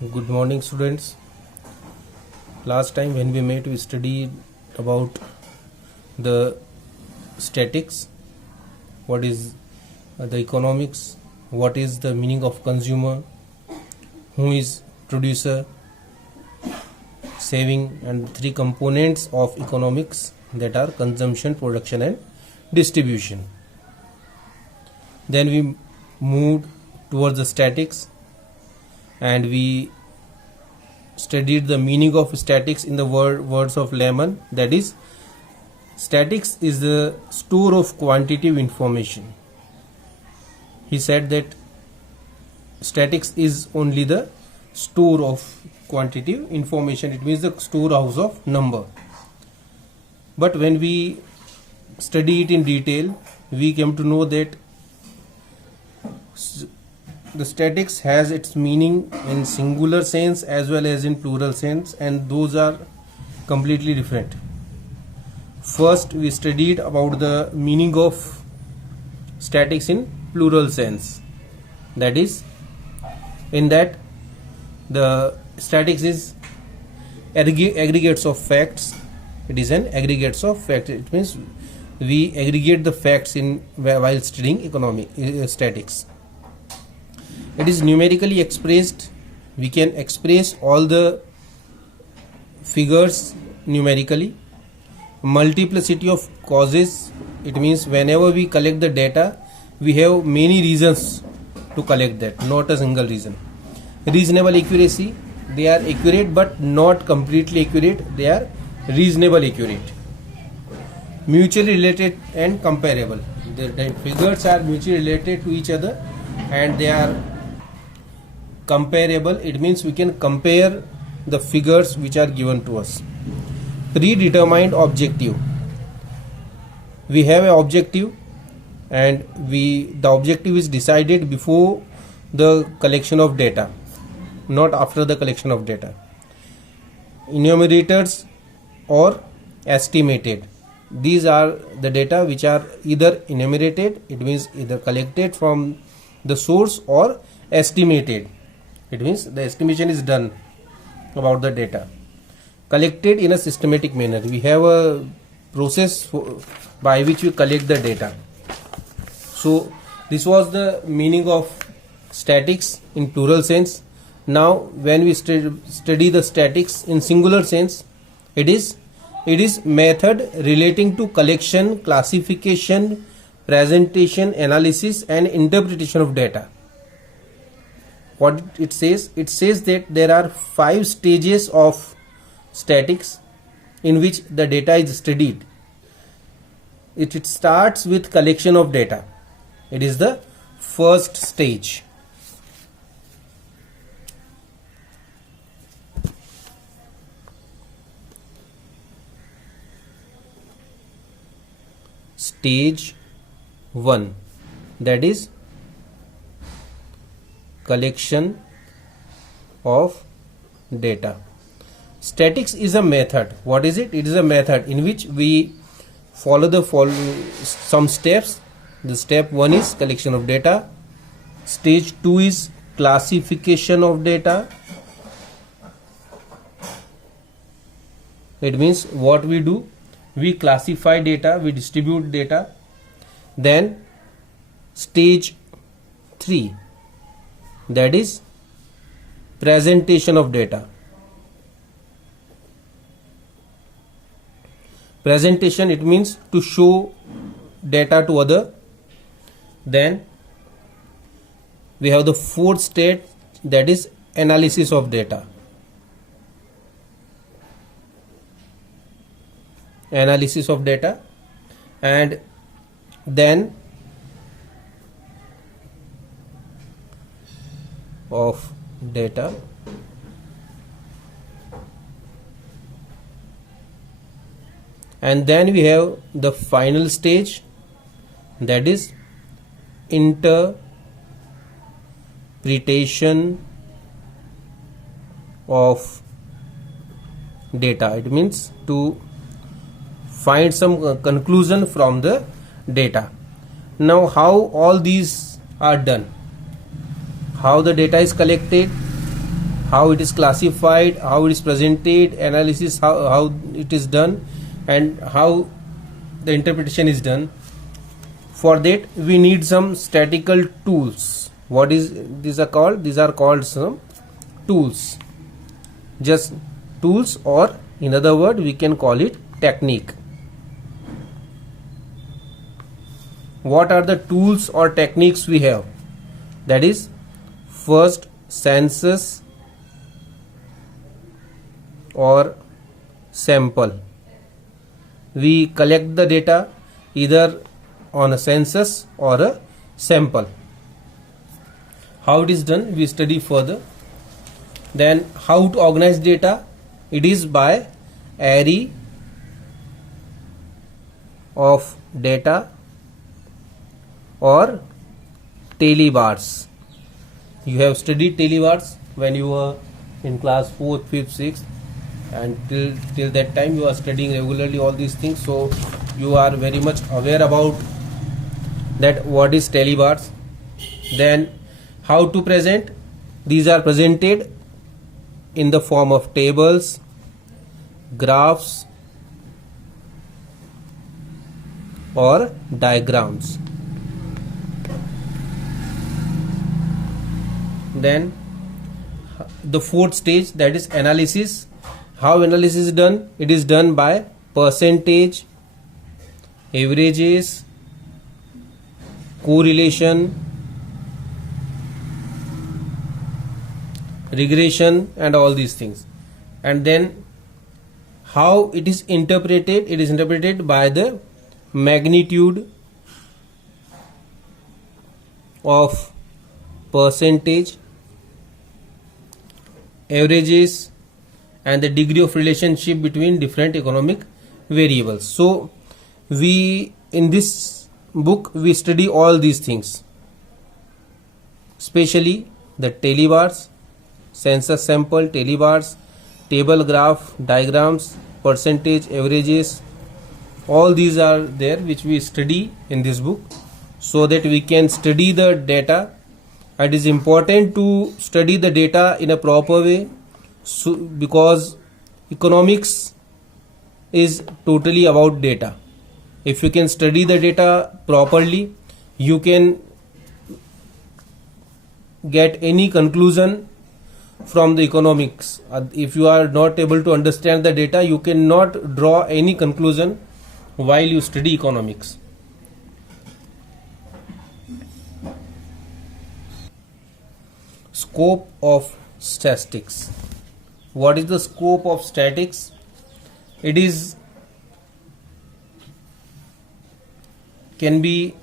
Good morning, students. Last time when we met, we studied about the statics, what is the economics, what is the meaning of consumer, who is producer, saving, and three components of economics, that are consumption, production, and distribution. Then we moved towards the statics, and we studied the meaning of statics in the words of Lemon. That is, statics is the store of quantitative information. He said that statics is only the store of quantitative information. It means the storehouse of number. But when we study it in detail, we came to know that the statics has its meaning in singular sense as well as in plural sense, and those are completely different. First, we studied about the meaning of statics in plural sense. That is, in that the statics is aggregates of facts. It is an aggregates of facts. It means we aggregate the facts in while studying statics. It is numerically expressed. We can express all the figures numerically. Multiplicity of causes. It means whenever we collect the data, we have many reasons to collect that, not a single reason. Reasonable accuracy. They are accurate but not completely accurate. They are reasonable accurate. Mutually related and comparable. The figures are mutually related to each other and they are comparable. It means we can compare the figures which are given to us. Predetermined objective. We have an objective and the objective is decided before the collection of data, not after the collection of data. Enumerators or estimated. These are the data which are either enumerated, it means either collected from the source, or estimated. It means the estimation is done about the data. Collected in a systematic manner. We have a process by which we collect the data. So this was the meaning of statics in plural sense. Now when we study the statics in singular sense, it is method relating to collection, classification, presentation, analysis, and interpretation of data. What it says? It says that there are 5 stages of statics in which the data is studied. It starts with collection of data. It is the first stage. Stage 1, that is collection of data. Statics is a method. What is it? It is a method in which we follow some steps. The step 1 is collection of data. Stage 2 is classification of data. It means what we do, we classify data, we distribute data. Then stage 3, that is presentation of data. Presentation, it means to show data to other. Then we have the 4th stage, that is analysis of data. Analysis of data. And then of data. And then we have the final stage, that is interpretation of data. It means to find some conclusion from the data. Now how all these are done? How the data is collected, how it is classified, how it is presented, analysis, how it is done, and how the interpretation is done. For that we need some statistical tools. What is these are called? These are called some tools, just tools, or in other word we can call it technique. What are the tools or techniques we have? That is, first, census or sample. We collect the data either on a census or a sample. How it is done we study further. Then how to organize data? It is by array of data or talybars. You have studied talybars when you were in class 4th, 5th, 6th, and till that time you are studying regularly all these things, so you are very much aware about that what is talybars. Then how to present? These are presented in the form of tables, graphs, or diagrams. Then the fourth stage, that is analysis. How analysis is done? It is done by percentage, averages, correlation, regression, and all these things. And then how it is interpreted? It is interpreted by the magnitude of percentage, averages, and the degree of relationship between different economic variables. So we, in this book, we study all these things, especially the talybars, census, sample, talybars, table, graph, diagrams, percentage, averages. All these are there which we study in this book, so that we can study the data. It is important to study the data in a proper way, so because economics is totally about data. If you can study the data properly, you can get any conclusion from the economics. If you are not able to understand the data, you cannot draw any conclusion while you study economics. Scope of statistics. What is the scope of statistics? It is can be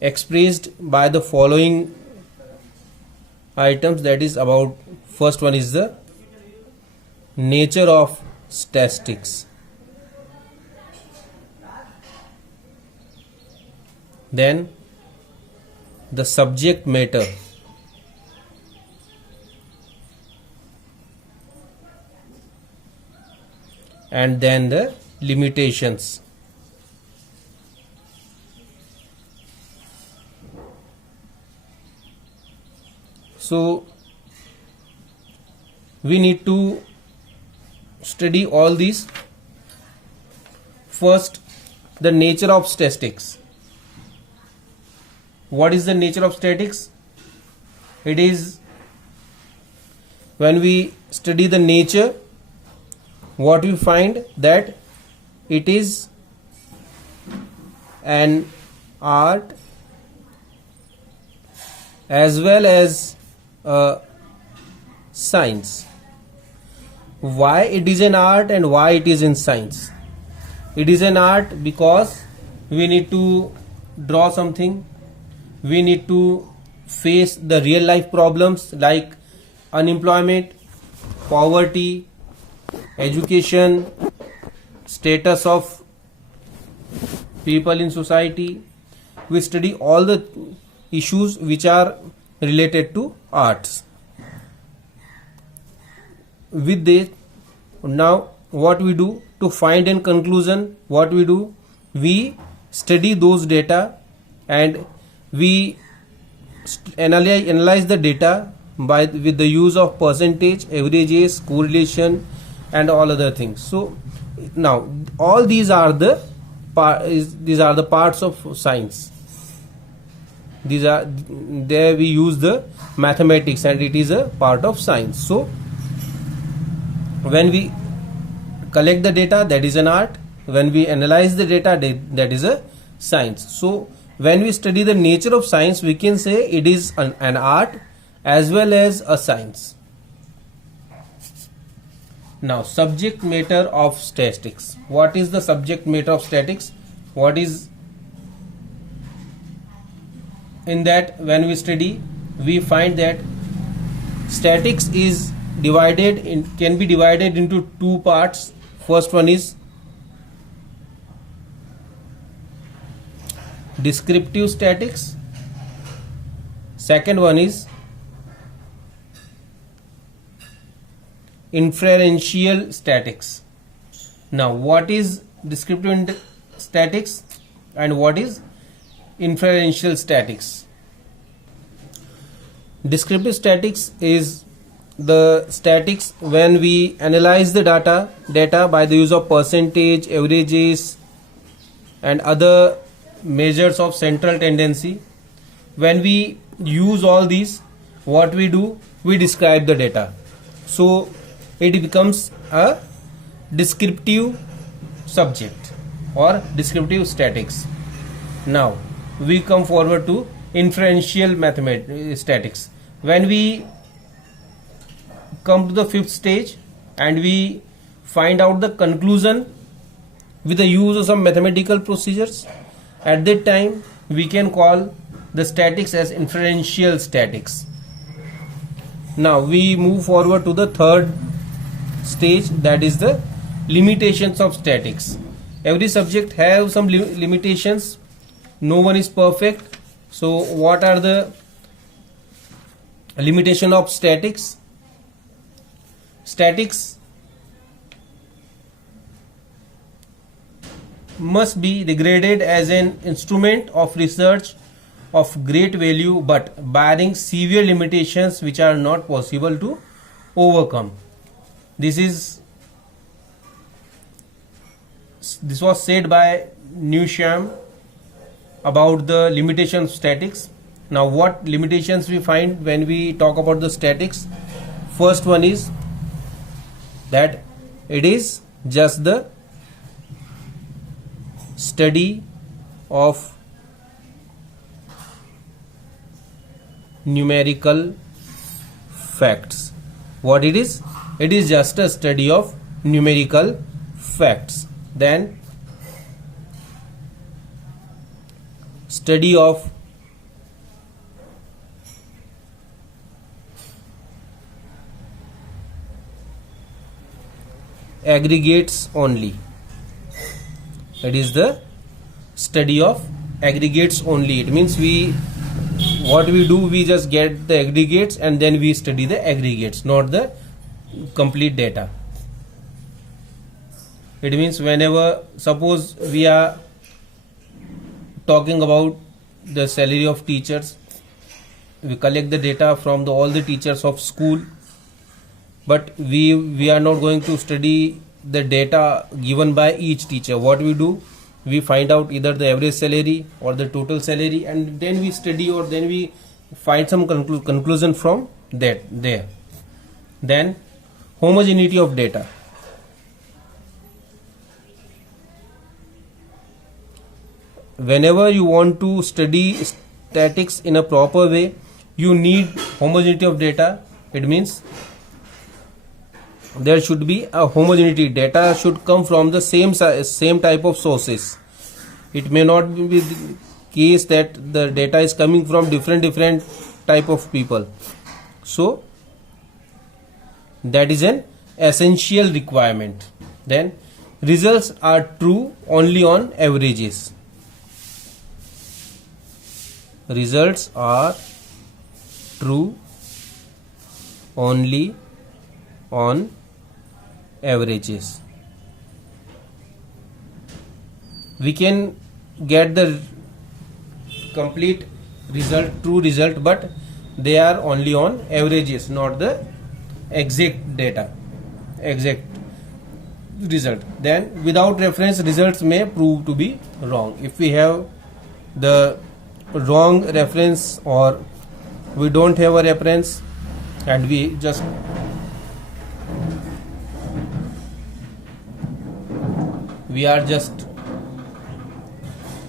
expressed by the following items. That is, about first one is the nature of statistics. Then the subject matter. And then the limitations. So we need to study all these. First, the nature of statistics. What is the nature of statistics? It is, when we study the nature, what we find that it is an art as well as a science. Why it is an art and why it is in science? It is an art because we need to draw something, we need to face the real life problems like unemployment, poverty, education, status of people in society. We study all the issues which are related to arts. With this, now what we do to find a conclusion? What we do? We study those data and we analyze the data with the use of percentage, averages, correlation, and all other things. So now all these are the parts of science. These are there we use the mathematics, and it is a part of science. So when we collect the data, that is an art. When we analyze the data, that is a science. So when we study the nature of science, we can say it is an art as well as a science. Now, subject matter of statistics. What is the subject matter of statistics? What is in that? When we study, we find that statistics is can be divided into two parts. First one is descriptive statistics. Second one is inferential statistics. Now, what is descriptive statistics and what is inferential statistics? Descriptive statistics is the statistics when we analyze the data by the use of percentage, averages, and other measures of central tendency. When we use all these, what we do, we describe the data. So it becomes a descriptive subject or descriptive statistics. Now we come forward to inferential statistics. When we come to the fifth stage and we find out the conclusion with the use of some mathematical procedures, at that time we can call the statistics as inferential statistics. Now we move forward to the third stage, that is the limitations of statistics. Every subject have some limitations. No one is perfect. So what are the limitation of statistics? Statistics must be regarded as an instrument of research of great value, but barring severe limitations which are not possible to overcome. This was said by Newsham about the limitation of statistics. Now, what limitations we find when we talk about the statistics? First one is that it is just the study of numerical facts. What it is? It is just a study of numerical facts. Then study of aggregates only. It is the study of aggregates only. It means we just get the aggregates and then we study the aggregates, not the complete data. It means whenever, suppose we are talking about the salary of teachers, we collect the data from all the teachers of school, but we are not going to study the data given by each teacher. What we do, we find out either the average salary or the total salary, and then we study, or then we find some conclusion from that there. Then homogeneity of data. Whenever you want to study statistics in a proper way, you need homogeneity of data. It means there should be a homogeneity. Data should come from the same type of sources. It may not be the case that the data is coming from different type of people. So that is an essential requirement. Then results are true only on averages. Results are true only on averages. We can get the complete result, true result, but they are only on averages, not the exact data, exact result. Then without reference, results may prove to be wrong. If we have the wrong reference, or we don't have a reference and we just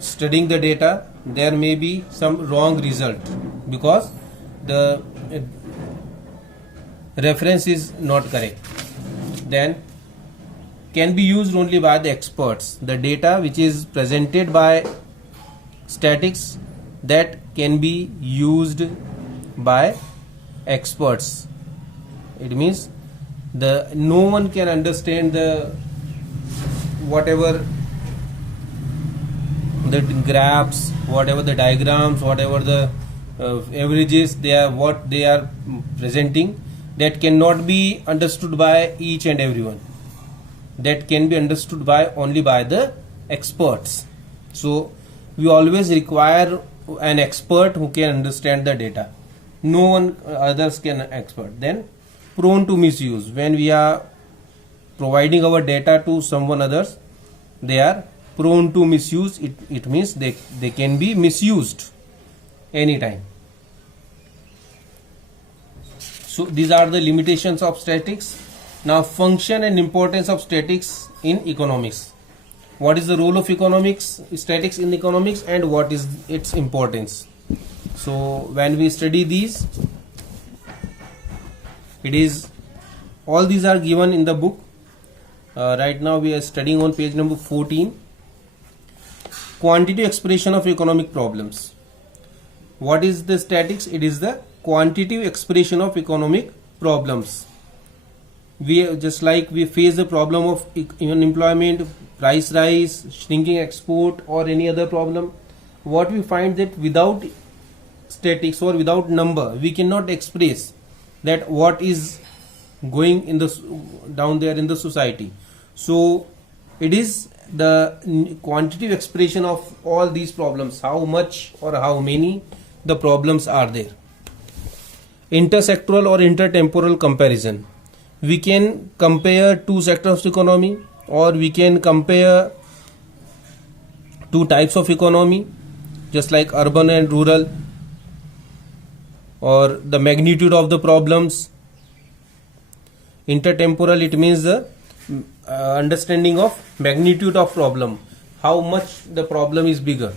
studying the data, there may be some wrong result because the reference is not correct. Then can be used only by the experts. The data which is presented by statics, that can be used by experts. It means no one can understand the whatever the graphs, whatever the diagrams, whatever the averages what they are presenting, that cannot be understood by each and everyone. That can be understood only by the experts. So we always require an expert who can understand the data. No one others can expert. Then prone to misuse. When we are providing our data to someone others, they are prone to misuse. It means they can be misused anytime. So these are the limitations of statics. Now, function and importance of statics in economics. What is the role of statics in economics, and what is its importance? So when we study these, all these are given in the book. Right now we are studying on page number 14. Quantitative expression of economic problems. What is the statics? It is the quantitative expression of economic problems. We just like we face the problem of unemployment, price rise, shrinking export, or any other problem. What we find that without statics or without number, we cannot express that what is going in down there in the society. So it is the quantitative expression of all these problems, how much or how many the problems are there. Intersectoral or intertemporal comparison. We can compare two sectors of economy, or we can compare two types of economy, just like urban and rural, or the magnitude of the problems. Intertemporal, it means the understanding of magnitude of problem, how much the problem is bigger.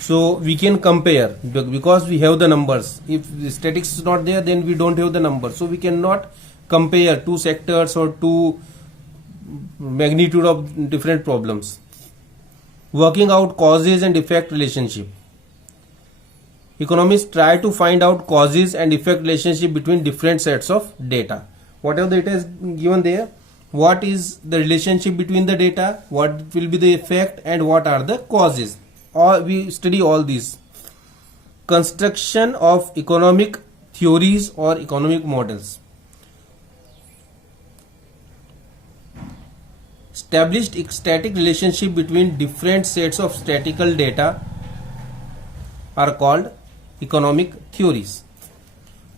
So we can compare because we have the numbers. If the statics is not there, then we don't have the numbers. So we cannot compare two sectors or two magnitude of different problems. Working out causes and effect relationship. Economists try to find out causes and effect relationship between different sets of data. Whatever data is given there, what is the relationship between the data, what will be the effect, and what are the causes. Or we study all these. Construction of economic theories or economic models. Established static relationship between different sets of statistical data are called economic theories.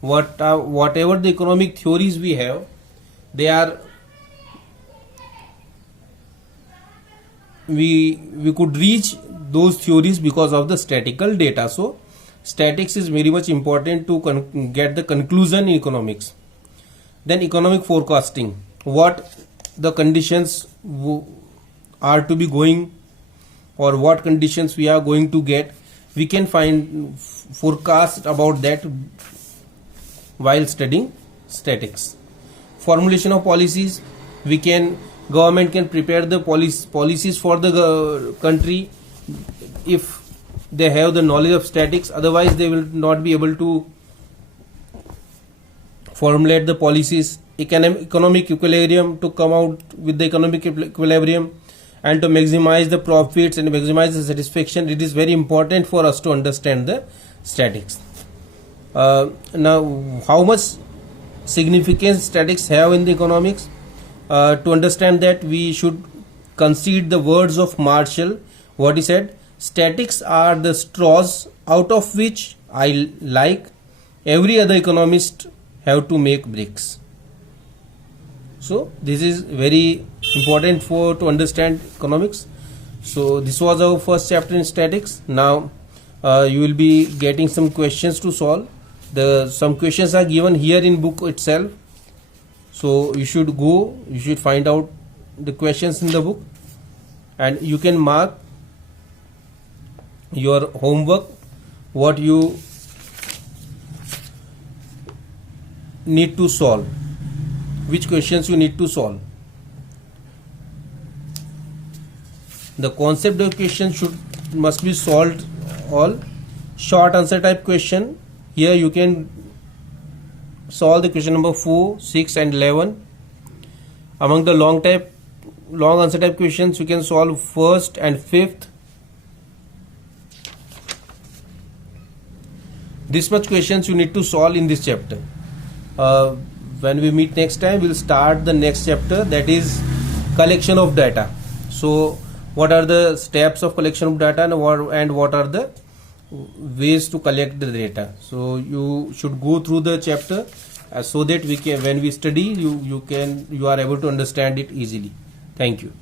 Whatever the economic theories we have, they are we could reach those theories because of the statistical data. So statistics is very much important to get the conclusion in economics. Then economic forecasting, what the conditions are to be going, or what conditions we are going to get, we can find forecast about that while studying statistics. Formulation of policies, government can prepare the policies for the country if they have the knowledge of statistics. Otherwise they will not be able to formulate the policies. Economic equilibrium, to come out with the economic equilibrium and to maximize the profits and maximize the satisfaction. It is very important for us to understand the statistics. Now, how much significance statistics have in the economics? To understand that, we should consider the words of Marshall. What he said: statistics are the straws out of which I like every other economist have to make bricks. So this is very important for to understand economics. So this was our first chapter in statics. Now you will be getting some questions to solve. Some questions are given here in book itself. So you should find out the questions in the book, and you can mark your homework, what you need to solve, which questions you need to solve. The concept of question must be solved. All short answer type question, here you can solve the question number 4, 6 and 11. Among the long answer type questions, you can solve 1st and 5th. This much questions you need to solve in this chapter. When we meet next time, we'll start the next chapter, that is collection of data. So what are the steps of collection of data, and what are the ways to collect the data? So you should go through the chapter so that when we study, you are able to understand it easily. Thank you.